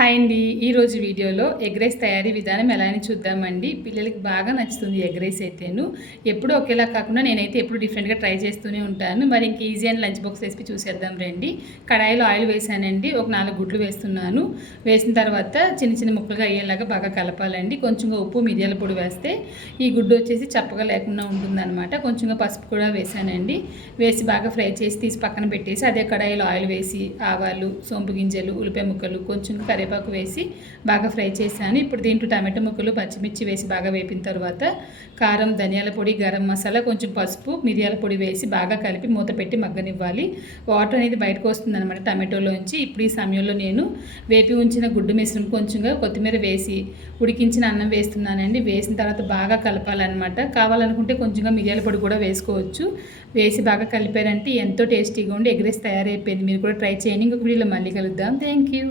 Hi అండి. ఈరోజు వీడియోలో ఎగ్ రైస్ తయారీ విధానం ఎలా అని చూద్దామండి. పిల్లలకి బాగా నచ్చుతుంది ఎగ్ రైస్ అయితేను. ఎప్పుడూ ఒకేలా కాకుండా నేనైతే ఎప్పుడు డిఫరెంట్గా ట్రై చేస్తూనే ఉంటాను. మరి ఇంక easy and lunch box recipe చూసేద్దాం రండి. కడాయిలో ఆయిల్ వేసానండి. ఒక 4 గుడ్లు వేస్తున్నాను. వేసిన తర్వాత చిన్న చిన్న ముక్కలుగా అయ్యేలాగా బాగా కలపాలండి. కొంచెంగా ఉప్పు, మిరియాల పొడి వేస్తే ఈ గుడ్డు వచ్చేసి చప్పగా లేకుండా ఉంటుందన్నమాట. కొంచెంగా పసుపు కూడా వేసానండి. వేసి బాగా ఫ్రై చేసి తీసి పక్కన పెట్టేసి అదే కడాయిలో ఆయిల్ వేసి ఆవాలు, సోంపు గింజలు, ఉల్లిపాయ ముక్కలు, కొంచెం కరివేపాకు వేసి బాగా ఫ్రై చేశాను. ఇప్పుడు దీంట్లో టమాటో ముక్కలు, పచ్చిమిర్చి వేసి బాగా వేపిన తర్వాత కారం, ధనియాల పొడి, గరం మసాలా, కొంచెం పసుపు, మిరియాల పొడి వేసి బాగా కలిపి మూత పెట్టి మగ్గనివ్వాలి. వాటర్ అనేది బయటకు వస్తుందన్నమాట టమాటోలోంచి. ఇప్పుడు ఈ సమయంలో నేను వేపి ఉంచిన గుడ్డు మిశ్రమం కొంచెంగా కొత్తిమీర వేసి ఉడికించిన అన్నం వేస్తున్నానండి. వేసిన తర్వాత బాగా కలపాలన్నమాట. కావాలనుకుంటే కొంచెంగా మిరియాల పొడి కూడా వేసుకోవచ్చు. వేసి బాగా కలిపారంటే ఎంతో టేస్టీగా ఉండి ఎగ్ రైస్ తయారైపోయింది. మీరు కూడా ట్రై చేయండి. ఇంకొక వీడియోలో మళ్ళీ కలుద్దాం. Thank you.